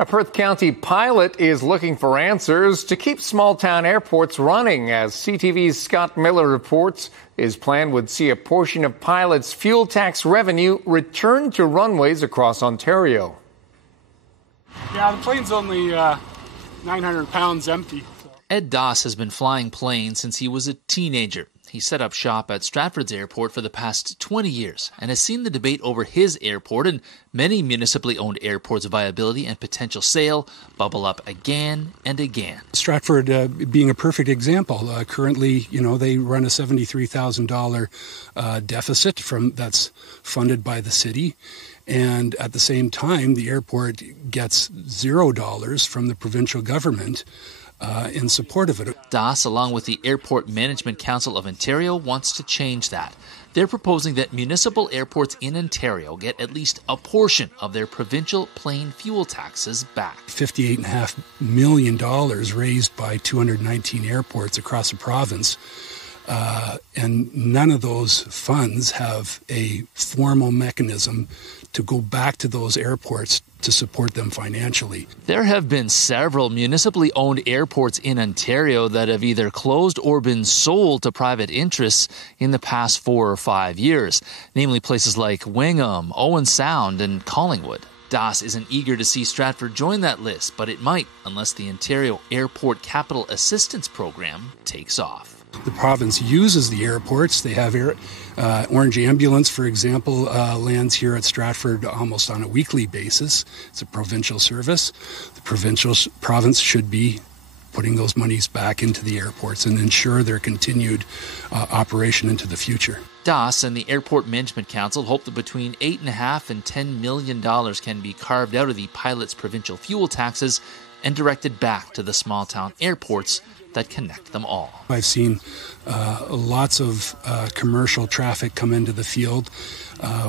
A Perth County pilot is looking for answers to keep small-town airports running. As CTV's Scott Miller reports, his plan would see a portion of pilots' fuel tax revenue return to runways across Ontario. Yeah, the plane's only 900 pounds empty. Ed Doss has been flying planes since he was a teenager. He set up shop at Stratford's airport for the past 20 years and has seen the debate over his airport and many municipally owned airports' viability and potential sale bubble up again and again. Stratford being a perfect example. Currently, they run a $73,000 deficit that's funded by the city. And at the same time, the airport gets $0 from the provincial government in support of it. Doss, along with the Airport Management Council of Ontario, wants to change that. They're proposing that municipal airports in Ontario get at least a portion of their provincial plane fuel taxes back. $58.5 million raised by 219 airports across the province. And none of those funds have a formal mechanism to go back to those airports to support them financially. There have been several municipally owned airports in Ontario that have either closed or been sold to private interests in the past 4 or 5 years, namely places like Wingham, Owen Sound, and Collingwood. Doss isn't eager to see Stratford join that list, but it might unless the Ontario Airport Capital Assistance Program takes off. The province uses the airports. They have Orange Ambulance, for example, lands here at Stratford almost on a weekly basis. It's a provincial service. The province should be putting those monies back into the airports and ensure their continued operation into the future. Doss and the Airport Management Council hope that between $8.5 and $10 million can be carved out of the pilots' provincial fuel taxes and directed back to the small-town airports that connect them all. I've seen lots of commercial traffic come into the field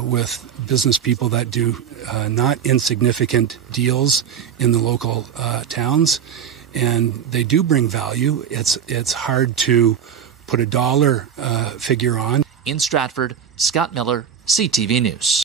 with business people that do not insignificant deals in the local towns, and they do bring value. It's hard to put a dollar figure on. In Stratford, Scott Miller, CTV News.